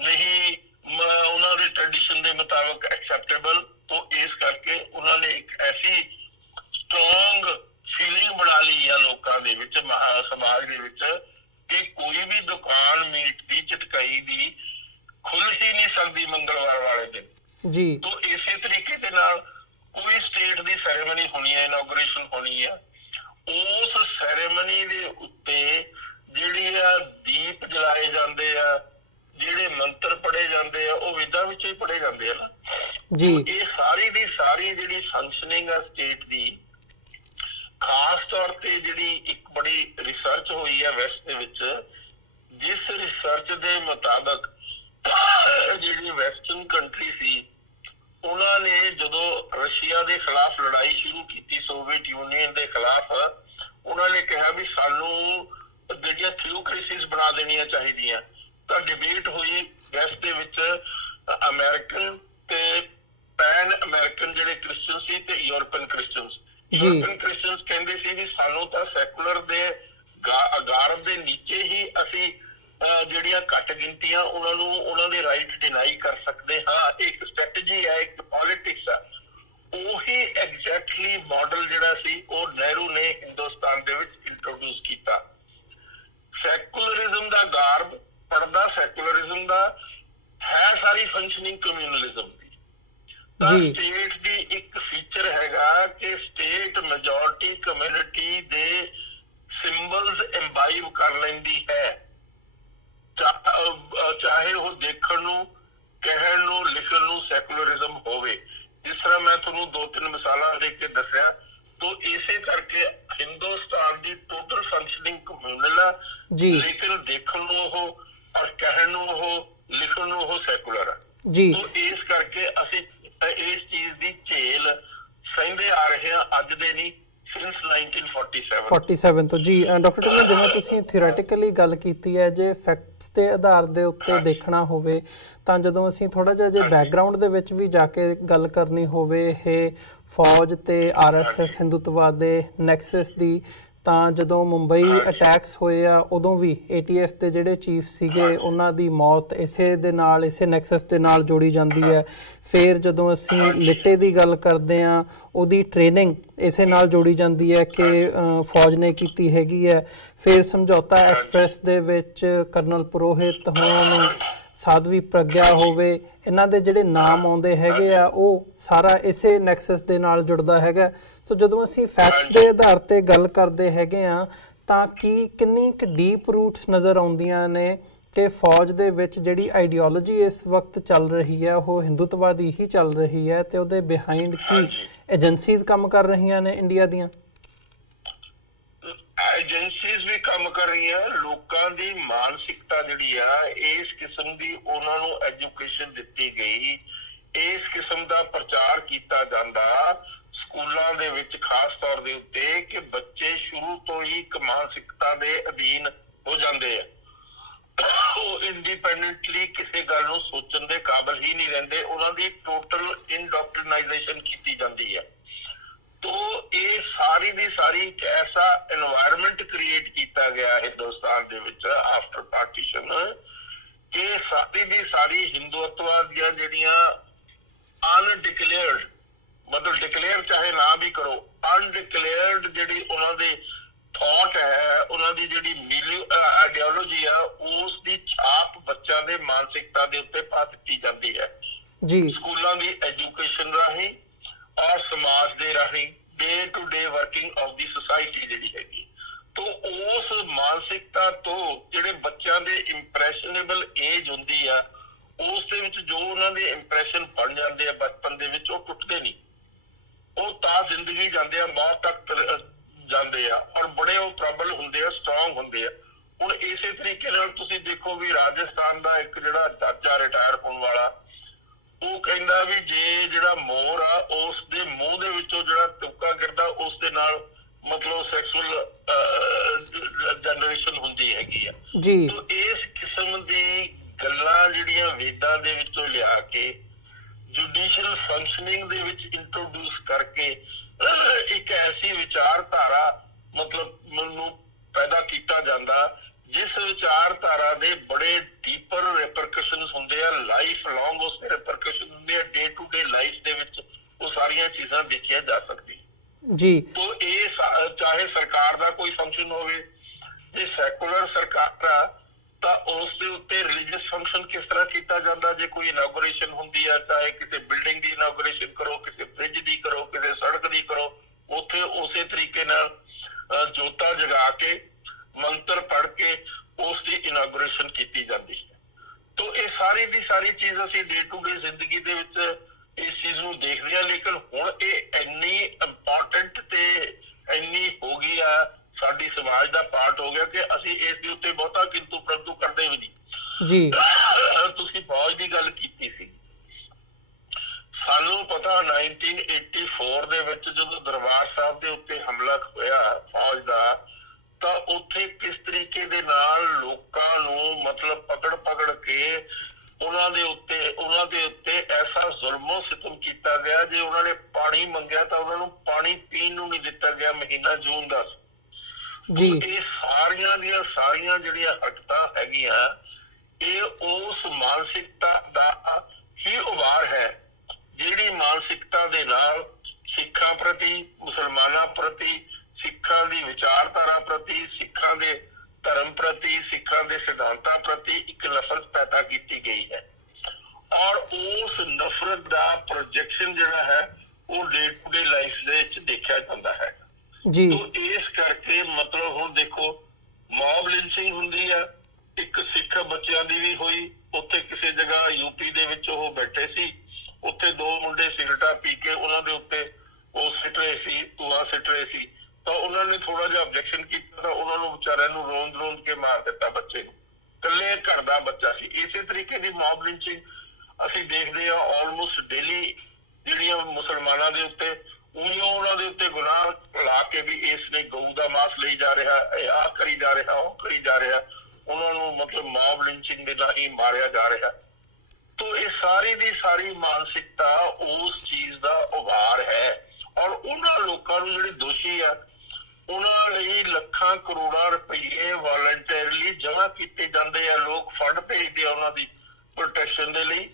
ਨਹੀਂ ਉਹਨਾਂ ਦੇ ਟ੍ਰੈਡੀਸ਼ਨ ਦੇ ਮੁਤਾਬਕ ਐਕਸੈਪਟੇਬਲ। ਤੋਂ ਇਸ ਕਰਕੇ ਉਹਨਾਂ ਨੇ ਇੱਕ ਐਸੀ ਸਟਰੋਂਗ ਫੀਲਿੰਗ ਬਣਾ ਲਈ ਆ ਲੋਕਾਂ ਦੇ ਵਿੱਚ, ਸਮਾਜ ਦੇ ਵਿੱਚ, ਕਿ ਕੋਈ ਵੀ ਦੁਕਾਨ ਮੀਟ ਦੀ ਝਟਕਾਈ ਦੀ ਖੁੱਲ ਹੀ ਨਹੀਂ ਸਕਦੀ ਮੰਗਲਵਾਰ ਵਾਲੇ ਦਿਨ ਜੀ। ਤੋਂ ਇਸੇ ਤਰੀਕੇ ਦੇ ਨਾਲ ਕੋਈ ਸਟੇਟ ਦੀ ਸੈਰੇਮਨੀ ਹੋਣੀ ਹੈ, ਇਨੋਗ੍ਰੇਸ਼ਨ ਹੋਣੀ ਹੈ, ਉਸ ਸੈਰੇਮਨੀ ਦੇ ਉੱਤੇ ਜਿਹੜੀ ਆ ਦੀਪ ਜਲਾਏ ਜਾਂਦੇ ਆ, ਜਿਹੜੇ ਮੰਤਰ ਪੜ੍ਹੇ ਜਾਂਦੇ ਆ, ਉਹ ਵੇਦਾਂ ਵਿੱਚ ਹੀ ਪੜ੍ਹੇ ਜਾਂਦੇ ਆ ਨਾ ਜੀ। ਇਹ ਸਾਰੀ ਦੀ ਸਾਰੀ ਜਿਹੜੀ ਫੰਕਸ਼ਨਿੰਗ ਆ ਸਟੇਟ ਦੀ, ਖਾਸ ਤੌਰ ਤੇ ਜਿਹੜੀ ਇੱਕ ਬੜੀ ਰਿਸਰਚ ਹੋਈ ਹੈ ਵੈਸਟ ਦੇ ਵਿੱਚ, ਜਿਸ ਰਿਸਰਚ ਦੇ ਮੁਤਾਬਕ ਜਿਹੜੀ ਵੈਸਟਰਨ ਕੰਟਰੀ ਸੀ ਉਹਨਾਂ ਨੇ ਜਦੋਂ ਰਸ਼ੀਆ ਦੇ ਖਿਲਾਫ ਲੜਾਈ ਸ਼ੁਰੂ ਕੀਤੀ, ਸੋਵੀਅਤ ਯੂਨੀਅਨ ਦੇ ਖਿਲਾਫ, ਉਹਨਾਂ ਨੇ ਕਿਹਾ ਵੀ ਸਾਨੂੰ ਜਿਹੜੀਆਂ ਥਿਓਕ੍ਰੇਸੀਜ਼ ਬਣਾ ਦੇਣੀਆਂ ਚਾਹੀਦੀਆਂ। ਤਾਂ ਡਿਬੇਟ ਹੋਈ ਵੈਸਟ ਦੇ ਵਿੱਚ, ਅਮਰੀਕਨ ਤੇ ਪੈਨ ਅਮਰੀਕਨ ਜਿਹੜੇ ਕ੍ਰਿਸਚਨ ਸੀ ਤੇ ਯੂਰਪੀਅਨ ਕ੍ਰਿਸਚਨਸ। ਯੂਰਪੀਅਨ ਕ੍ਰਿਸਚਨਸ ਕਹਿੰਦੇ ਸੀ ਵੀ ਸਾਨੂੰ ਤਾਂ ਸੈਕੂਲਰ ਦੇ ਗਾਰਬ ਦੇ ਨੀਚੇ ਹੀ ਅਸੀਂ ਜਿਹੜੀਆਂ ਘੱਟ ਗਿਣਤੀਆਂ ਉਹਨਾਂ ਨੂੰ ਉਹਨਾਂ ਦੇ ਰਾਈਟ ਡਿਨਾਈ ਕਰ ਸਕਦੇ ਹਾਂ। ਇੱਕ ਸਟ੍ਰੈਟਜੀ ਹੈ, ਇੱਕ ਪੋਲਿਟਿਕਸ ਆ। ਉਹੀ ਐਗਜ਼ੈਕਟਲੀ ਮਾਡਲ ਜਿਹੜਾ ਸੀ ਉਹ ਨਹਿਰੂ ਨੇ ਹਿੰਦੁਸਤਾਨ ਦੇ ਵਿੱਚ ਇੰਟਰੋਡਿਊਸ ਕੀਤਾ। ਸੈਕੂਲਰਿਜ਼ਮ ਦਾ ਗਾਰਬ, ਪਰਦਾ ਸੈਕੂਲਰਿਜ਼ਮ ਦਾ ਹੈ, ਸਾਰੀ ਫੰਕਸ਼ਨਿੰਗ ਕਮਿਊਨਲਿਜ਼ਮ ਦੀ। ਤਾਂ ਸਟੇਟ ਦੀ ਇੱਕ ਫੀਚਰ ਹੈਗਾ ਕਿ ਸਟੇਟ ਮੈਜੋਰਟੀ ਕਮਿਊਨਿਟੀ ਦੇ ਸਿੰਬਲਸ ਇੰਬਾਈਬ ਕਰ ਲੈਂਦੀ ਹੈ, ਚਾਹੇ ਉਹ ਦੇਖਣ ਨੂੰ, ਕਹਿਣ ਨੂੰ, ਲਿਖਣ ਨੂੰ ਸੈਕੂਲਰਿਜ਼ਮ ਹੋਵੇ। ਜਿਸ ਤਰ੍ਹਾਂ ਮੈਂ ਤੁਹਾਨੂੰ 2-3 ਮਿਸਾਲਾਂ ਦੇ ਲੇਕਿਨ ਦੇਖਣ ਨੂੰ ਉਹ ਔਰ ਕਹਿਣ ਨੂੰ ਉਹ, ਲਿਖਣ ਨੂੰ ਉਹ ਸੈਕੂਲਰ ਆ ਜੀ। ਇਸ ਕਰਕੇ ਅਸੀਂ ਇਸ ਚੀਜ਼ ਦੀ ਝੇਲ ਸਹਿੰਦੇ ਆ ਰਹੇ ਹਾਂ, ਅੱਜ ਦੇ ਨਹੀਂ, since 1947 ਤੋਂ ਜੀ। ਡਾਕਟਰ ਟਿਵਾਣਾ, ਜਿਵੇਂ ਤੁਸੀਂ ਥਿਓਰੈਟੀਕਲੀ ਗੱਲ ਕੀਤੀ ਹੈ, ਜੇ ਫੈਕਟਸ ਦੇ ਆਧਾਰ ਦੇ ਉੱਤੇ ਦੇਖਣਾ ਹੋਵੇ ਤਾਂ ਜਦੋਂ ਅਸੀਂ ਥੋੜਾ ਜਿਹਾ ਜੇ ਬੈਕਗਰਾਉਂਡ ਦੇ ਵਿੱਚ ਵੀ ਜਾ ਕੇ ਗੱਲ ਕਰਨੀ ਹੋਵੇ ਇਹ ਫੌਜ ਤੇ RSS ਹਿੰਦੂਤਵਾਦ ਦੇ ਨੈਕਸਸ ਦੀ, ਤਾਂ ਜਦੋਂ ਮੁੰਬਈ ਅਟੈਕਸ ਹੋਏ ਆ ਉਦੋਂ ਵੀ ATS ਦੇ ਜਿਹੜੇ ਚੀਫ ਸੀਗੇ ਉਹਨਾਂ ਦੀ ਮੌਤ ਇਸੇ ਦੇ ਨਾਲ, ਇਸੇ ਨੈਕਸਸ ਦੇ ਨਾਲ ਜੋੜੀ ਜਾਂਦੀ ਹੈ। ਫਿਰ ਜਦੋਂ ਅਸੀਂ ਲਿਟੇ ਦੀ ਗੱਲ ਕਰਦੇ ਹਾਂ ਉਹਦੀ ਟ੍ਰੇਨਿੰਗ ਇਸੇ ਨਾਲ ਜੋੜੀ ਜਾਂਦੀ ਹੈ ਕਿ ਫੌਜ ਨੇ ਕੀਤੀ ਹੈਗੀ ਹੈ। ਫਿਰ ਸਮਝੌਤਾ ਐਕਸਪ੍ਰੈਸ ਦੇ ਵਿੱਚ ਕਰਨਲ ਪੁਰੋਹਿਤ ਹੋਣ, ਸਾਧਵੀ ਪ੍ਰਗਿਆ ਹੋਵੇ, ਇਹਨਾਂ ਦੇ ਜਿਹੜੇ ਨਾਮ ਆਉਂਦੇ ਹੈਗੇ ਆ ਉਹ ਸਾਰਾ ਇਸੇ ਨੈਕਸਸ ਦੇ ਨਾਲ ਜੁੜਦਾ ਹੈਗਾ। ਸੋ ਜਦੋਂ ਅਸੀਂ ਫੈਕਟਸ ਦੇ ਆਧਾਰ ਤੇ ਗੱਲ ਕਰਦੇ ਹੈਗੇ ਆ ਤਾਂ ਕਿੰਨੀ ਕੁ ਡੀਪ ਰੂਟਸ ਨਜ਼ਰ ਆਉਂਦੀਆਂ ਨੇ ਕਿ ਫੌਜ ਦੇ ਵਿੱਚ ਜਿਹੜੀ ਆਈਡੀਓਲੋਜੀ ਇਸ ਵਕਤ ਚੱਲ ਰਹੀ ਹੈ ਉਹ ਹਿੰਦੂਤਵਾਦੀ ਹੀ ਚੱਲ ਰਹੀ ਹੈ, ਤੇ ਉਹਦੇ ਬਿਹਾਈਂਡ ਕੀ ਏਜੰਸੀਜ਼ ਕੰਮ ਕਰ ਰਹੀਆਂ ਨੇ ਇੰਡੀਆ ਦੀਆਂ? ਏਜੰਸੀਜ਼ ਵੀ ਕੰਮ ਕਰ ਰਹੀਆਂ। ਲੋਕਾਂ ਦੀ ਮਾਨਸਿਕਤਾ ਜਿਹੜੀ ਆ ਇਸ ਕਿਸਮ ਦੀ ਉਹਨਾਂ ਨੂੰ ਐਜੂਕੇਸ਼ਨ ਦਿੱਤੀ ਗਈ, ਇਸ ਕਿਸਮ ਦਾ ਪ੍ਰਚਾਰ ਕੀਤਾ ਜਾਂਦਾ ਸਕੂਲਾਂ ਦੇ ਵਿੱਚ ਖਾਸ ਤੌਰ ਦੇ ਉੱਤੇ ਕਿ ਬੱਚੇ ਸ਼ੁਰੂ ਤੋਂ ਹੀ ਇੱਕ ਮਾਨਸਿਕਤਾ ਦੇ ਅਧੀਨ ਹੋ ਜਾਂਦੇ ਆ। ਉਹ ਇੰਡੀਪੈਂਡੈਂਟਲੀ ਕਿਸੇ ਗੱਲ ਨੂੰ ਸੋਚਣ ਦੇ ਕਾਬਿਲ ਹੀ ਨਹੀਂ ਰਹਿੰਦੇ, ਉਹਨਾਂ ਦੀ ਟੋਟਲ ਇਨਡੋਕਟ੍ਰਿਨਾਈਜੇਸ਼ਨ ਕੀਤੀ ਜਾਂਦੀ ਹੈ। ਤੋ ਇਹ ਸਾਰੀ ਦੀ ਸਾਰੀ ਇੱਕ ਐਸਾ এনवायरमेंट ਕ੍ਰੀਏਟ ਕੀਤਾ ਗਿਆ ਹਿੰਦੁਸਤਾਨ ਦੇ ਵਿੱਚ ਆਫਟਰ ਪਾਰਟੀਸ਼ਨ ਕਿ ਸਾਰੀ ਦੀ ਸਾਰੀ ਹਿੰਦੂਤਵਾਦ ਦੀਆਂ ਜਿਹੜੀਆਂ ਅਨਡਿਕਲੇਅਰਡ, ਮਤਲਬ ਡਿਕਲੇਅਰ ਚਾਹੇ ਨਾ ਵੀ ਕਰੋ, ਅਨਡਿਕਲੇਅਰਡ ਜਿਹੜੀ ਉਹਨਾਂ ਦੇ ਥਾਟ ਹੈ, ਉਹਨਾਂ ਦੀ ਜਿਹੜੀ ਆਈਡੀਓਲੋਜੀ ਆ, ਉਸ ਦੀ ਛਾਪ ਬੱਚਿਆਂ ਦੇ ਮਾਨਸਿਕਤਾ ਦੇ ਉੱਤੇ ਪਾ ਦਿੱਤੀ ਜਾਂਦੀ ਹੈ ਜੀ, ਸਕੂਲਾਂ ਦੀ ਐਜੂਕੇਸ਼ਨ ਰਾਹੀਂ ਔਰ ਸਮਾਜ ਦੇ ਰਾਹੀਂ, day to day working of the society ਜਿਹੜੀ ਹੈਗੀ। ਤੋਂ ਉਸ ਮਾਨਸਿਕਤਾ ਤੋਂ ਜਿਹੜੇ ਬੱਚਿਆਂ ਦੇ ਇੰਪ੍ਰੈਸ਼ਨੇਬਲ ਏਜ ਹੁੰਦੀ ਆ, ਉਸ ਦੇ ਵਿੱਚ ਜੋ ਉਹਨਾਂ ਦੇ ਇੰਪ੍ਰੈਸ਼ਨ ਬਣ ਜਾਂਦੇ ਆ ਬਚਪਨ ਦੇ ਵਿੱਚ, ਉਹ ਟੁੱਟਦੇ ਨਹੀਂ, ਉਹ ਤਾਂ ਜ਼ਿੰਦਗੀ ਜਾਂਦੇ ਆ, ਮੌਤ ਤੱਕ ਜਾਂਦੇ ਆ ਔਰ ਬੜੇ ਉਹ ਪ੍ਰਬਲ ਹੁੰਦੇ ਆ, ਸਟਰੋਂਗ ਹੁੰਦੇ ਆ। ਹੁਣ ਇਸੇ ਤਰੀਕੇ ਨਾਲ ਤੁਸੀਂ ਦੇਖੋ ਵੀ ਰਾਜਸਥਾਨ ਦਾ ਇੱਕ ਜਿਹੜਾ ਜੱਜ ਆ ਰਿਟਾਇਰ ਹੋਣ ਵਾਲਾ, ਉਹ ਕਹਿੰਦਾ ਵੀ ਜੇ ਜਿਹੜਾ ਮੋਰ ਆ ਉਸ ਦੇ ਮੂੰਹ ਦੇ ਵਿੱਚੋਂ ਜਿਹੜਾ ਤੁਪਕਾ ਗਿਰਦਾ ਉਸ ਦੇ ਨਾਲ ਮਤਲਬ ਸੈਕਸੁਅਲ ਜਨਰੇਸ਼ਨ ਹੁੰਦੀ ਹੈਗੀ ਆ ਜੀ। ਤਾਂ ਇਸ ਕਿਸਮ ਦੀ ਗੱਲਾਂ ਜਿਹੜੀਆਂ ਵੇਦਾਂ ਦੇ ਵਿੱਚੋਂ ਲਿਆ ਕੇ ਜੁਡੀਸ਼ੀਅਲ ਫੰਕਸ਼ਨਿੰਗ ਦੇ ਵਿੱਚ ਇੰਟਰੋਡਿਊਸ ਕਰਕੇ ਇੱਕ ਐਸੀ ਵਿਚਾਰਧਾਰਾ ਮਤਲਬ ਨੂੰ ਪੈਦਾ ਕੀਤਾ ਜਾਂਦਾ ਜਿਸ ਵਿਚਾਰਧਾਰਾ ਦੇ ਬੜੇ ਡੀਪਰ ਰਿਪਰਕਸ਼ਨਸ ਹੁੰਦੇ ਆ, ਲਾਈਫ ਲੌਂਗ ਉਸ ਦੇ ਰਿਪਰਕਸ਼ਨ ਹੁੰਦੇ ਆ, ਡੇ ਟੂ ਡੇ ਲਾਈਫ ਦੇ ਵਿੱਚ ਉਹ ਸਾਰੀਆਂ ਚੀਜ਼ਾਂ ਦੇਖੀਆਂ ਜਾ ਸਕਦੀਆਂ ਜੀ। ਤੋ ਇਹ ਚਾਹੇ ਸਰਕਾਰ ਦਾ ਕੋਈ ਫੰਕਸ਼ਨ ਹੋਵੇ, ਜੇ ਸੈਕੂਲਰ ਸਰਕਾਰ ਆ ਤਾਂ ਉਸ ਦੇ ਉੱਤੇ ਰਿਲੀਜੀਅਸ ਫੰਕਸ਼ਨ ਕਿਸ ਤਰ੍ਹਾਂ ਕੀਤਾ ਜਾਂਦਾ, ਜੇ ਕੋਈ ਇਨੋਗ੍ਰੇਸ਼ਨ ਹੁੰਦੀ ਆ, ਚਾਹੇ ਕਿਸੇ ਬਿਲਡਿੰਗ ਦੀ ਇਨੋਗ੍ਰੇਸ਼ਨ ਕਰੋ, ਕਿਸੇ ਬ੍ਰਿਜ ਦੀ ਕਰੋ, ਕਿਸੇ ਸੜਕ ਦੀ ਕਰੋ, ਉੱਥੇ ਉਸੇ ਤਰੀਕੇ ਨਾਲ ਜੋਤਾਂ ਜਗਾ ਕੇ ਮੰਤਰ ਪੜ੍ਹ ਕੇ ਉਸ ਦੀ ਇਨੋਗ੍ਰੇਸ਼ਨ ਕੀਤੀ ਜਾਂਦੀ ਹੈ। ਤੋ ਇਹ ਸਾਰੀ ਦੀ ਸਾਰੀ ਚੀਜ਼ ਅਸੀਂ ਡੇ ਟੂ ਡੇ ਜ਼ਿੰਦਗੀ ਦੇ ਵਿੱਚ ਇਸ ਚੀਜ਼ ਨੂੰ ਦੇਖਦੇ ਹਾਂ, ਲੇਕਿਨ ਹੁਣ ਇਹ ਇੰਨੀ ਇੰਪੋਰਟੈਂਟ ਤੇ ਇੰਨੀ ਹੋ ਗਈ ਆ, ਸਾਡੀ ਸਮਾਜ ਦਾ ਪਾਰਟ ਹੋ ਗਿਆ ਕਿ ਅਸੀਂ ਇਸ ਦੇ ਉੱਤੇ ਬਹੁਤਾ ਕਿੰਤੂ ਪਰੰਤੂ ਕਰਦੇ ਵੀ ਨਹੀਂ ਜੀ। ਤੁਸੀਂ ਫੌਜ ਦੀ ਗੱਲ ਕੀਤੀ ਸੀ, ਸਾਨੂੰ ਪਤਾ 1984 ਦੇ ਵਿੱਚ ਜਦੋਂ ਦਰਬਾਰ ਸਾਹਿਬ ਦੇ ਉੱਤੇ ਹਮਲਾ ਹੋਇਆ ਫੌਜ ਦਾ, ਤਾਂ ਉੱਥੇ ਕਿਸ ਤਰੀਕੇ ਦੇ ਨਾਲ ਲੋਕਾਂ ਨੂੰ ਮਤਲਬ ਪਕੜ ਕੇ ਉਹਨਾਂ ਦੇ ਉੱਤੇ ਐਸਾ ਜ਼ੁਲਮੋ ਸਿਤਮ ਕੀਤਾ ਗਿਆ, ਜੇ ਉਹਨਾਂ ਨੇ ਪਾਣੀ ਮੰਗਿਆ ਤਾਂ ਉਹਨਾਂ ਨੂੰ ਪਾਣੀ ਪੀਣ ਨੂੰ ਨਹੀਂ ਦਿੱਤਾ ਗਿਆ। ਮਹੀਨਾ ਜੂਨ ਦਾ ਜੀ। ਇਹ ਸਾਰੀਆਂ ਦੀਆਂ ਸਾਰੀਆਂ ਜਿਹੜੀਆਂ ਹਰਕਤਾਂ ਹੈਗੀਆਂ ਇਹ ਉਸ ਮਾਨਸਿਕਤਾ ਦਾ ਹੀ ਉਭਾਰ ਹੈ, ਜਿਹੜੀ ਮਾਨਸਿਕਤਾ ਦੇ ਨਾਲ ਸਿੱਖਾਂ ਪ੍ਰਤੀ, ਮੁਸਲਮਾਨਾਂ ਪ੍ਰਤੀ, ਸਿੱਖਾਂ ਦੀ ਵਿਚਾਰਧਾਰਾ ਪ੍ਰਤੀ, ਸਿੱਖਾਂ ਦੇ ਧਰਮ ਪ੍ਰਤੀ, ਸਿੱਖਾਂ ਦੇ ਸਿਧਾਂਤਾਂ ਪ੍ਰਤੀ ਇੱਕ ਨਫ਼ਰਤ ਪੈਦਾ ਕੀਤੀ ਗਈ ਹੈ ਔਰ ਉਸ ਨਫ਼ਰਤ ਦਾ ਪ੍ਰੋਜੈਕਸ਼ਨ ਜਿਹੜਾ ਹੈ ਉਹ ਡੇ ਟੂ ਡੇ ਲਾਈਫ ਦੇ ਵਿੱਚ ਦੇਖਿਆ ਜਾਂਦਾ ਹੈ ਜੀ। ਤੋ ਇਸ ਕਰਕੇ ਮਤਲਬ ਹੁਣ ਦੇਖੋ ਮੌਬ ਲਿੰਚਿੰਗ ਹੁੰਦੀ ਹੈ, ਇੱਕ ਸਿੱਖ ਬੱਚਿਆਂ ਦੀ ਵੀ ਹੋਈ, ਉੱਥੇ ਕਿਸੇ ਜਗ੍ਹਾ ਯੂਪੀ ਦੇ ਵਿੱਚ ਉਹ ਬੈਠੇ ਸੀ, ਉੱਥੇ ਦੋ ਮੁੰਡੇ ਸਿਗਰਟਾਂ ਪੀ ਕੇ ਉਹਨਾਂ ਦੇ ਉੱਤੇ ਉਹ ਸਿੱਟ ਰਹੇ ਸੀ, ਧੂਆਂ ਸਿੱਟ ਰਹੇ ਸੀ, ਤਾਂ ਉਹਨਾਂ ਨੇ ਥੋੜਾ ਜਿਹਾ ਆਬਜੈਕਸ਼ਨ ਕੀਤਾ ਤਾਂ ਉਹਨਾਂ ਉਹਨਾਂ ਨੂੰ ਵਿਚਾਰਿਆਂ ਨੂੰ ਰੋਂਦ ਕੇ ਮਾਰ ਦਿੱਤਾ, ਬੱਚੇ ਨੂੰ, ਇਕੱਲੇ ਘਰ ਦਾ ਬੱਚਾ ਸੀ। ਇਸੇ ਤਰੀਕੇ ਦੀ ਮੌਬ ਲਿੰਚਿੰਗ ਅਸੀਂ ਦੇਖਦੇ ਹਾਂ ਆਲਮੋਸਟ ਡੇਲੀ, ਜਿਹੜੀਆਂ ਮੁਸਲਮਾਨਾਂ ਦੇ ਉੱਤੇ ਉਹਨਾਂ ਦੇ ਉੱਤੇ ਗੁਨਾਹ ਲਾ ਕੇ ਵੀ ਇਸ ਨੇ ਗਊ ਦਾ ਮਾਸ ਲਈ ਜਾ ਰਿਹਾ, ਆਹ ਕਰੀ ਜਾ ਰਿਹਾ, ਉਹ ਕਰੀ ਜਾ ਰਿਹਾ, ਉਹਨਾਂ ਨੂੰ ਮਤਲਬ ਮੌਬ ਲਿੰਚਿੰਗ ਦੇ ਨਾਲ ਹੀ ਮਾਰਿਆ ਜਾ ਰਿਹਾ। ਤੋ ਇਹ ਸਾਰੀ ਦੀ ਸਾਰੀ ਮਾਨਸਿਕਤਾ ਉਸ ਚੀਜ਼ ਦਾ ਉਭਾਰ ਹੈ। ਔਰ ਉਹਨਾਂ ਲੋਕਾਂ ਨੂੰ ਜਿਹੜੇ ਦੋਸ਼ੀ ਆ ਉਹਨਾਂ ਲਈ ਲੱਖਾਂ ਕਰੋੜਾਂ ਰੁਪਏ ਵਾਲੰਟੀਅਰਲੀ ਜਮ੍ਹਾਂ ਕੀਤੇ ਜਾਂਦੇ ਆ, ਲੋਕ ਫੰਡ ਭੇਜਦੇ ਆ ਉਹਨਾਂ ਦੀ ਪ੍ਰੋਟੈਕਸ਼ਨ ਦੇ ਲਈ,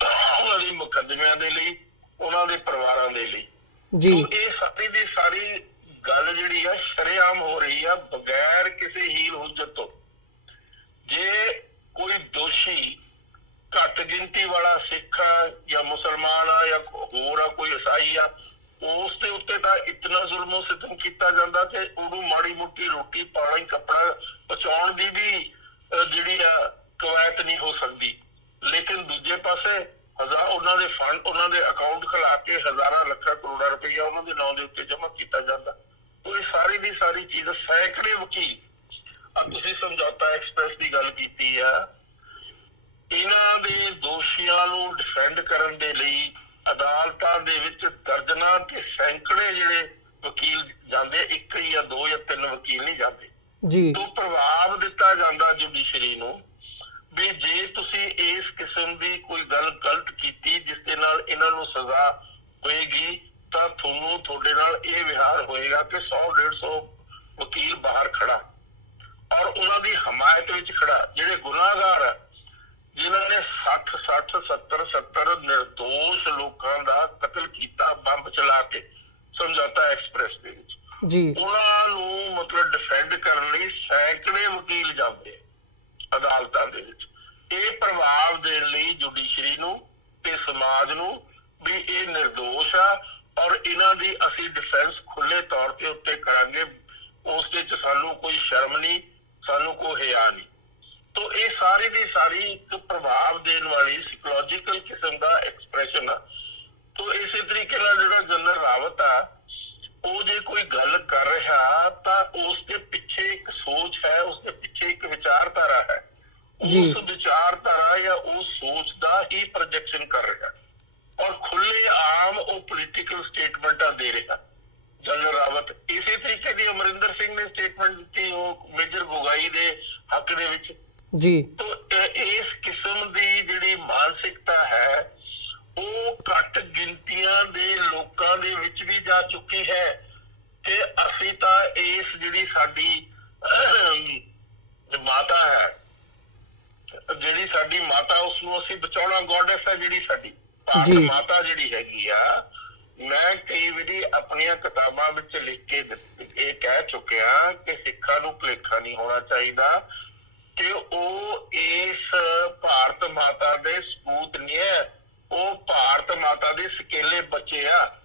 ਉਹਨਾਂ ਦੇ ਮੁਕੱਦਮਿਆਂ ਦੇ ਲਈ, ਉਹਨਾਂ ਦੇ ਪਰਿਵਾਰਾਂ ਦੇ ਲਈ ਜੀ। ਇਹ ਸਾਰੀ ਦੀ ਸਾਰੀ ਗੱਲ ਜਿਹੜੀ ਆ ਸ਼ਰੇਆਮ ਹੋ ਰਹੀ ਆ ਬਗੈਰ ਕਿਸੇ ਹੀਲ ਹੁਜਤ ਤੋਂ। ਜੇ ਕੋਈ ਦੋਸ਼ੀ ਘੱਟ ਗਿਣਤੀ ਵਾਲਾ ਸਿੱਖ ਆ ਜਾਂ ਮੁਸਲਮਾਨ ਆ ਜਾਂ ਹੋਰ ਆ ਕੋਈ ਈਸਾਈ ਆ, ਉਸ ਦੇ ਉੱਤੇ ਤਾਂ ਇਤਨਾ ਜ਼ੁਲਮੋ ਸਿਤਮ ਕੀਤਾ ਜਾਂਦਾ ਕਿ ਉਹਨੂੰ ਮਾੜੀ ਮੋਟੀ ਰੋਟੀ ਪਾਣੀ ਕੱਪੜਾ ਪਹੁੰਚਾਉਣ ਦੀ ਵੀ ਜਿਹੜੀ ਆ ਕਵਾਇਤ ਨਹੀਂ ਹੋ ਸਕਦੀ। ਲੇਕਿਨ ਦੂਜੇ ਪਾਸੇ ਉਹਨਾਂ ਦੇ ਫੰਡ, ਉਹਨਾਂ ਦੇ ਅਕਾਊਂਟ ਖੁਲਾ ਕੇ ਹਜ਼ਾਰਾਂ ਲੱਖਾਂ ਕਰੋੜਾਂ ਰੁਪਈਆ ਉਹਨਾਂ ਦੇ ਨਾਂ ਦੇ ਉੱਤੇ ਜਮ੍ਹਾਂ ਕੀਤਾ ਜਾਂਦਾ। ਇਹ ਸਾਰੀ ਦੀ ਸਾਰੀ ਚੀਜ਼ ਸੈਂਕੜੇ ਵਕੀਲ, ਤੁਸੀਂ ਸਮਝੌਤਾ ਐਕਸਪ੍ਰੈਸ ਦੀ ਗੱਲ ਕੀਤੀ ਆ, ਇਹਨਾਂ ਦੇ ਦੋਸ਼ੀਆਂ ਨੂੰ ਡਿਫੈਂਡ ਕਰਨ ਦੇ ਲਈ ਅਦਾਲਤਾਂ ਦੇ ਵਿੱਚ ਦਰਜਨਾਂ ਤੇ ਸੈਂਕੜੇ ਜਿਹੜੇ ਵਕੀਲ ਜਾਂਦੇ, ਇੱਕ ਜਾਂ ਦੋ ਜਾਂ ਤਿੰਨ ਵਕੀਲ ਨਹੀਂ ਜਾਂਦੇ ਜੀ। ਤੋਂ ਪ੍ਰਭਾਵ ਦਿੱਤਾ ਜਾਂਦਾ ਜੁਡੀਸ਼ਰੀ ਨੂੰ ਵੀ ਜੇ ਤੁਸੀਂ ਇਸ ਕਿਸਮ ਦੀ ਕੋਈ ਗੱਲ ਗਲਤ ਕੀਤੀ ਜਿਸ ਦੇ ਨਾਲ ਇਹਨਾਂ ਨੂੰ ਸਜ਼ਾ ਹੋਏਗੀ ਤਾਂ ਤੁਹਾਨੂੰ ਤੁਹਾਡੇ ਨਾਲ ਇਹ ਵਿਹਾਰ ਹੋਏਗਾ ਕਿ 100-150 ਵਕੀਲ ਬਾਹਰ ਖੜਾ ਔਰ ਉਹਨਾਂ ਦੀ ਹਮਾਇਤ ਵਿੱਚ ਖੜਾ, ਜਿਹੜੇ ਗੁਨਾਹਗਾਰ ਆ ਜਿਨ੍ਹਾਂ ਨੇ 60-70 ਨਿਰਦੋਸ਼ ਲੋਕਾਂ ਦਾ ਕਤਲ ਕੀਤਾ ਬੰਬ ਚਲਾ ਕੇ ਸਮਝੌਤਾ ਐਕਸਪ੍ਰੈਸ ਦੇ ਵਿੱਚ ਜੀ, ਉਹਨਾਂ ਨੂੰ ਮਤਲਬ ਡਿਫੈਂਡ ਕਰਨ ਲਈ ਸੈਂਕੜੇ ਵਕੀਲ ਜਾਂਦੇ ਅਦਾਲਤਾਂ ਦੇ ਵਿੱਚ। ਇਹ ਪ੍ਰਭਾਵ ਦੇਣ ਲਈ ਜੁਡੀਸ਼ਰੀ ਨੂੰ ਤੇ ਸਮਾਜ ਨੂੰ ਵੀ ਇਹ ਨਿਰਦੋਸ਼ ਆ ਔਰ ਇਹਨਾਂ ਦੀ ਅਸੀਂ ਡਿਫੈਂਸ ਖੁੱਲੇ ਤੌਰ ਤੇ ਉੱਤੇ ਕਰਾਂਗੇ, ਉਸ ਦੇ ਚ ਸਾਨੂੰ ਕੋਈ ਸ਼ਰਮ ਨਹੀਂ, ਸਾਨੂੰ ਕੋਈ ਹਿਆ ਨਹੀਂ। ਤੋ ਇਹ ਸਾਰੀ ਦੀ ਸਾਰੀ ਇੱਕ ਪ੍ਰਭਾਵ ਦੇਣ ਵਾਲੀ ਸਾਈਕੋਲੋਜੀਕਲ ਕਿਸਮ ਦਾ ਐਕਸਪ੍ਰੈਸ਼ਨ ਆ। ਤੋ ਇਸੇ ਤਰੀਕੇ ਨਾਲ ਜਿਹੜਾ ਜਨਰਲ ਰਾਵਤ ਆ ਉਹ ਜੇ ਕੋਈ ਗੱਲ ਕਰ ਰਿਹਾ ਤਾਂ ਉਸ ਦੇ ਪਿੱਛੇ ਇੱਕ ਸੋਚ ਹੈ, ਉਸ ਦੇ ਪਿੱਛੇ ਇੱਕ ਵਿਚਾਰਧਾਰਾ ਹੈ, ਉਸ ਵਿਚਾਰਧਾਰਾ ਜਾਂ ਉਸ ਸੋਚ ਦਾ ਹੀ ਪ੍ਰੋਜੈਕਸ਼ਨ ਕਰ ਰਿਹਾ ਔਰ ਖੁੱਲੇ ਆਮ ਉਹ ਪੋਲੀਟੀਕਲ ਸਟੇਟਮੈਂਟਾਂ ਦੇ ਰਿਹਾ ਜਨਰਲ ਰਾਵਤ। ਇਸੇ ਤਰੀਕੇ ਦੀ ਅਮਰਿੰਦਰ ਸਿੰਘ ਨੇ ਸਟੇਟਮੈਂਟ ਦਿੱਤੀ ਉਹ ਮੇਜਰ ਗੋਗਾਈ ਦੇ ਹੱਕ ਦੇ ਵਿੱਚ ਜੀ। ਤੋ ਇਸ ਕਿਸਮ ਦੀ ਜਿਹੜੀ ਮਾਨਸਿਕਤਾ ਹੈ ਉਹ ਘੱਟ ਗਿਣਤੀਆਂ ਦੇ ਲੋਕਾਂ ਦੇ ਵਿੱਚ ਵੀ ਜਾ ਚੁੱਕੀ ਹੈ ਕਿ ਅਸੀਂ ਤਾਂ ਇਸ ਜਿਹੜੀ ਸਾਡੀ ਮਾਤਾ ਹੈ, ਜਿਹੜੀ ਸਾਡੀ ਮਾਤਾ, ਉਸਨੂੰ ਅਸੀਂ ਬਚਾਉਣਾ, ਗੋਡੈਸ ਹੈ ਜਿਹੜੀ ਸਾਡੀ ਭਾਰਤ ਮਾਤਾ ਜਿਹੜੀ ਹੈਗੀ ਆ। ਮੈਂ ਕਈ ਵਾਰੀ ਆਪਣੀਆਂ ਕਿਤਾਬਾਂ ਵਿੱਚ ਲਿਖ ਕੇ ਇਹ ਕਹਿ ਚੁੱਕਿਆ ਕਿ ਸਿੱਖਾਂ ਨੂੰ ਭੁਲੇਖਾ ਨਹੀਂ ਹੋਣਾ ਚਾਹੀਦਾ ਕਿ ਉਹ ਇਸ ਭਾਰਤ ਮਾਤਾ ਦੇ ਸਪੂਤ ਨਹੀਂ ਹੈ, ਉਹ ਭਾਰਤ ਮਾਤਾ ਦੇ ਸਕੇਲੇ ਬੱਚੇ ਆ।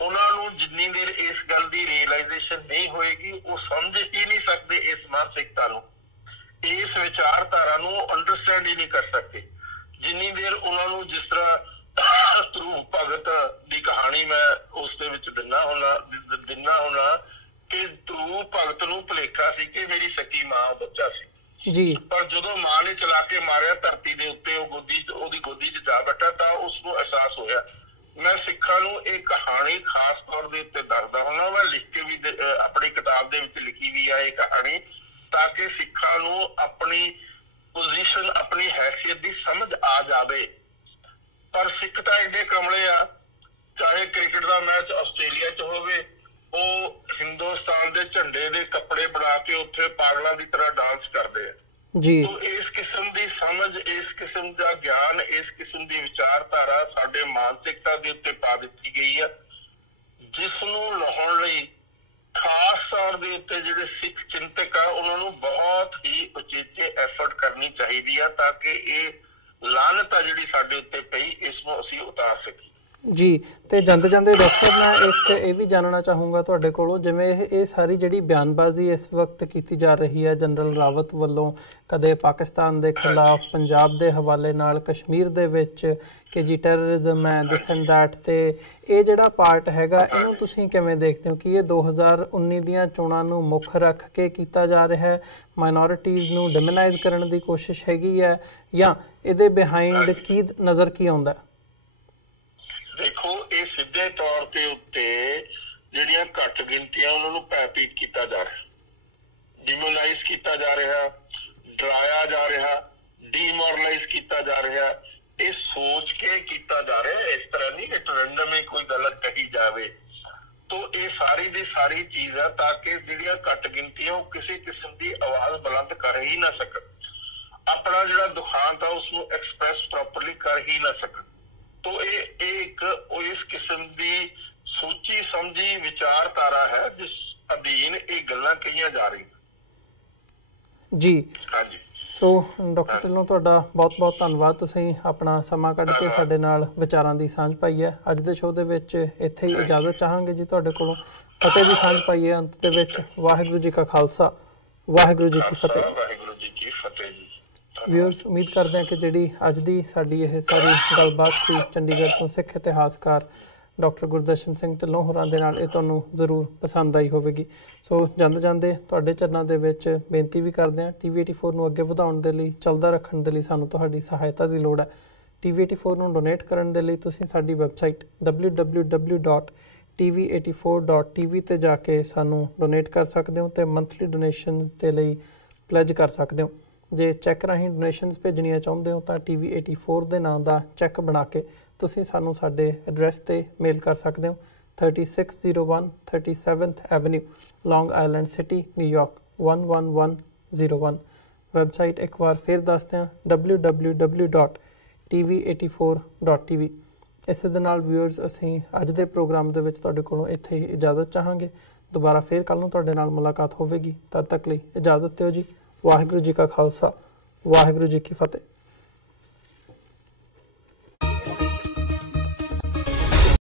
ਉਹਨਾਂ ਨੂੰ ਜਿੰਨੀ ਦੇਰ ਇਸ ਗੱਲ ਦੀ ਰੀਅਲਾਈਜ਼ੇਸ਼ਨ ਨਹੀਂ ਹੋਏਗੀ ਉਹ ਸਮਝ ਹੀ ਨਹੀਂ ਸਕਦੇ ਇਸ ਮਾਨਸਿਕਤਾ ਨੂੰ, ਇਸ ਵਿਚਾਰਧਾਰਾ ਨੂੰ ਅੰਡਰਸਟੈਂਡ ਹੀ ਨਹੀਂ ਕਰ ਸਕਦੇ ਜਿੰਨੀ ਦੇਰ ਉਹਨਾਂ ਨੂੰ ਜਿਸ ਤਰ੍ਹਾਂ ਧਰੂਪ ਭਗਤ ਦੀ ਕਹਾਣੀ ਮੈਂ ਉਸ ਦੇ ਵਿੱਚ ਦਿੰਦਾ ਹੁੰਦਾ ਕਿ ਧਰੂਪ ਭਗਤ ਨੂੰ ਭੁਲੇਖਾ ਸੀ ਕਿ ਮੇਰੀ ਸਕੀ ਮਾਂ ਬੱਚਾ ਸੀ ਜੀ, ਪਰ ਜਦੋਂ ਮਾਂ ਨੇ ਚਲਾ ਕੇ ਮਾਰਿਆ ਧਰਤੀ ਦੇ ਉੱਤੇ ਉਹਦੀ ਗੋਦੀ 'ਚ ਜਾ ਬੈਠਾ ਤਾਂ ਉਸਨੂੰ ਅਹਿਸਾਸ ਹੋਇਆ। ਮੈਂ ਸਿੱਖਾਂ ਨੂੰ ਇਹ ਕਹਾਣੀ ਖਾਸ ਤੌਰ ਦੇ ਉੱਤੇ ਦੱਸਦਾ ਹੁੰਦਾ, ਮੈਂ ਲਿਖ ਕੇ ਵੀ ਆਪਣੀ ਕਿਤਾਬ ਦੇ ਵਿੱਚ ਲਿਖੀ ਵੀ ਆ ਇਹ ਕਹਾਣੀ, ਤਾਂ ਕਿ ਸਿੱਖਾਂ ਨੂੰ ਆਪਣੀ ਪੋਜੀਸ਼ਨ, ਆਪਣੀ ਹੈਸੀਅਤ ਦੀ ਸਮਝ ਆ ਜਾਵੇ। ਪਰ ਸਿੱਖ ਤਾਂ ਐਡੇ ਕਮਲੇ ਆ, ਚਾਹੇ ਕ੍ਰਿਕਟ ਦਾ ਮੈਚ ਆਸਟ੍ਰੇਲੀਆ 'ਚ ਹੋਵੇ, ਉਹ ਹਿੰਦੁਸਤਾਨ ਦੇ ਝੰਡੇ ਦੇ ਕੱਪੜੇ ਬਣਾ ਕੇ ਉੱਥੇ ਪਾਗਲਾਂ ਦੀ ਤਰ੍ਹਾਂ ਡਾਂਸ ਕਰਦੇ ਆ ਜੀ। ਤੋ ਇਸ ਕਿਸਮ ਦੀ ਸਮਝ, ਇਸ ਕਿਸਮ ਦਾ ਗਿਆਨ, ਇਸ ਕਿਸਮ ਦੀ ਵਿਚਾਰਧਾਰਾ ਸਾਡੇ ਮਾਨਸਿਕਤਾ ਦੇ ਉੱਤੇ ਪਾ ਦਿੱਤੀ ਗਈ ਆ, ਜਿਸ ਨੂੰ ਲਾਉਣ ਲਈ ਖਾਸ ਤੌਰ ਦੇ ਉੱਤੇ ਜਿਹੜੇ ਸਿੱਖ ਚਿੰਤਕ ਆ ਉਹਨਾਂ ਨੂੰ ਬਹੁਤ ਹੀ ਉਚੇਚੇ ਐਫਰਟ ਕਰਨੀ ਚਾਹੀਦੀ ਆ ਤਾਂ ਕਿ ਇਹ ਲਾਨਤ ਆ ਜਿਹੜੀ ਸਾਡੇ ਉੱਤੇ ਪਈ ਇਸ ਨੂੰ ਅਸੀਂ ਉਤਾਰ ਸਕੀਏ जी ਤੇ ਜਾਂਦੇ ਜਾਂਦੇ ਡਾਕਟਰ ਮੈਂ ਇੱਕ ਇਹ ਵੀ ਜਾਣਨਾ ਚਾਹੂੰਗਾ ਤੁਹਾਡੇ ਕੋਲੋਂ ਜਿਵੇਂ ਇਹ ਸਾਰੀ ਜਿਹੜੀ ਬਿਆਨਬਾਜ਼ੀ ਇਸ ਵਕਤ ਕੀਤੀ ਜਾ ਰਹੀ ਹੈ ਜਨਰਲ ਰਾਵਤ ਵੱਲੋਂ ਕਦੇ ਪਾਕਿਸਤਾਨ ਦੇ ਖਿਲਾਫ ਪੰਜਾਬ ਦੇ ਹਵਾਲੇ ਨਾਲ ਕਸ਼ਮੀਰ ਦੇ ਵਿੱਚ ਕਿ ਜੀ ਟੈਰਰਿਜ਼ਮ ਹੈ ਦਿਸ ਐਂਡ ਦੈਟ ਤੇ ਇਹ ਜਿਹੜਾ ਪਾਰਟ ਹੈਗਾ ਇਹਨੂੰ ਤੁਸੀਂ ਕਿਵੇਂ ਦੇਖਦੇ ਹੋ ਕਿ ਇਹ 2019 ਦੀਆਂ ਚੋਣਾਂ ਨੂੰ ਮੁੱਖ ਰੱਖ ਕੇ ਕੀਤਾ ਜਾ ਰਿਹਾ ਹੈ ਮਾਈਨੋਰਿਟੀਜ਼ ਨੂੰ ਡਿਮੋਨਾਈਜ਼ ਕਰਨ ਦੀ ਕੋਸ਼ਿਸ਼ ਹੈਗੀ ਹੈ ਜਾਂ ਇਹਦੇ ਬਿਹਾਈਂਡ ਕੀ ਨਜ਼ਰ ਕੀ ਆਉਂਦਾ देखो ये सीधे तौर पे उत्ते ਜਿਹੜੀਆਂ ਘੱਟ ਗਿਣਤੀਆਂ ਉਹਨਾਂ ਨੂੰ ਭੈਭੀਤ ਕੀਤਾ ਜਾ ਰਿਹਾ ਡਿਮੋਨਾਈਜ਼ ਕੀਤਾ ਜਾ ਰਿਹਾ ਡਰਾਇਆ ਜਾ ਰਿਹਾ ਡੀਮੋਰਲਾਈਜ਼ ਕੀਤਾ ਜਾ ਰਿਹਾ ਇਹ ਸੋਚ ਕੇ ਕੀਤਾ ਜਾ ਰਿਹਾ ਇਸ ਤਰ੍ਹਾਂ ਨਹੀਂ ਕਿ ਰੈਂਡਮ ਹੀ ਕੋਈ ਗਲਤ ਕਹੀ ਜਾਵੇ तो ਇਹ ਸਾਰੀ ਦੀ ਸਾਰੀ ਚੀਜ਼ ਹੈ ਤਾਂ ਕਿ ਜਿਹੜੀਆਂ ਘੱਟ ਗਿਣਤੀਆਂ ਉਹ ਕਿਸੇ ਕਿਸਮ ਦੀ ਆਵਾਜ਼ ਬੁਲੰਦ ਕਰ ਹੀ ਨਾ ਸਕਣ ਆਪਣਾ ਜਿਹੜਾ ਦੁਖਾਂਤ ਹੈ ਉਸ ਨੂੰ ਐਕਸਪ੍ਰੈਸ ਪ੍ਰੋਪਰਲੀ ਕਰ ਹੀ ਨਾ ਸਕਣ तो एक इस किस्म की सोची समझी विचारधारा है जिस अधीन ये गल्लां कहीआं जा रही जी हाँ जी सो डॉक्टर ढिल्लों तुहाडा बहुत बहुत धन्नवाद तुसीं अपना समा कढ के साडे नाल विचारां दी सांझ पाई है अज दे शो दे विच इत्थे ही इजाजत चाहांगे जी तुहाडे कोलों फतेह दी सांझ पाई है अंत दे विच वाहिगुरू जी का खालसा वाहिगुरू जी की फतेह वाहिगुरू जी की फतेह जी व्यूअर्स उम्मीद करते हैं कि जिहड़ी अज दी साडी यह सारी गलबात सी चंडीगढ़ तो सिख इतिहासकार डॉक्टर गुरदर्शन सिंह ढिल्लों होरां दे नाल इह तुहानूं जरूर पसंद आई होवेगी सो ਜਾਂਦੇ ਜਾਂਦੇ ਤੁਹਾਡੇ ਚਰਨਾਂ ਦੇ ਵਿੱਚ ਬੇਨਤੀ ਵੀ ਕਰਦੇ ਹਾਂ TV84 ਨੂੰ ਅੱਗੇ ਵਧਾਉਣ ਦੇ ਲਈ ਚੱਲਦਾ ਰੱਖਣ ਦੇ ਲਈ ਸਾਨੂੰ ਤੁਹਾਡੀ ਸਹਾਇਤਾ ਦੀ ਲੋੜ ਹੈ TV84 ਨੂੰ ਡੋਨੇਟ ਕਰਨ ਦੇ ਲਈ ਤੁਸੀਂ ਸਾਡੀ ਵੈਬਸਾਈਟ www.tv84.tv ਤੇ ਜਾ ਕੇ ਸਾਨੂੰ ਡੋਨੇਟ ਕਰ ਸਕਦੇ ਹੋ ਤੇ ਮੰਥਲੀ ਡੋਨੇਸ਼ਨਸ ਦੇ ਲਈ ਪਲੇਜ ਕਰ ਸਕਦੇ ਹੋ ਜੇ ਚੈੱਕ ਰਾਹੀਂ ਡੋਨੇਸ਼ਨਸ ਭੇਜਣੀਆਂ ਚਾਹੁੰਦੇ ਹੋ ਤਾਂ TV84 ਦੇ ਨਾਮ ਦਾ ਚੈੱਕ ਬਣਾ ਕੇ ਤੁਸੀਂ ਸਾਨੂੰ ਸਾਡੇ ਐਡਰੈਸ ਤੇ ਮੇਲ ਕਰ ਸਕਦੇ ਹੋ 3601 37th ਐਵਨਿਊ ਲੌਂਗ ਆਈਲੈਂਡ ਸਿਟੀ ਨਿਊਯਾਰਕ 11101 ਵੈਬਸਾਈਟ ਇੱਕ ਵਾਰ ਫਿਰ ਦੱਸਦੇ ਹਾਂ www.tv84.tv ਇਸੇ ਦੇ ਨਾਲ ਵਿਊਅਰਸ ਅਸੀਂ ਅੱਜ ਦੇ ਪ੍ਰੋਗਰਾਮ ਦੇ ਵਿੱਚ ਤੁਹਾਡੇ ਕੋਲੋਂ ਇੱਥੇ ਹੀ ਇਜਾਜ਼ਤ ਚਾਹਾਂਗੇ ਦੁਬਾਰਾ ਫਿਰ ਕੱਲ ਨੂੰ ਤੁਹਾਡੇ ਨਾਲ ਮੁਲਾਕਾਤ ਹੋਵੇਗੀ ਤਦ ਤੱਕ ਲਈ ਇਜਾਜ਼ਤ ਦਿਓ ਜੀ ਵਾਹਿਗੁਰੂ ਜੀ ਕਾ ਖਾਲਸਾ ਵਾਹਿਗੁਰੂ ਜੀ ਕੀ ਫਤਿਹ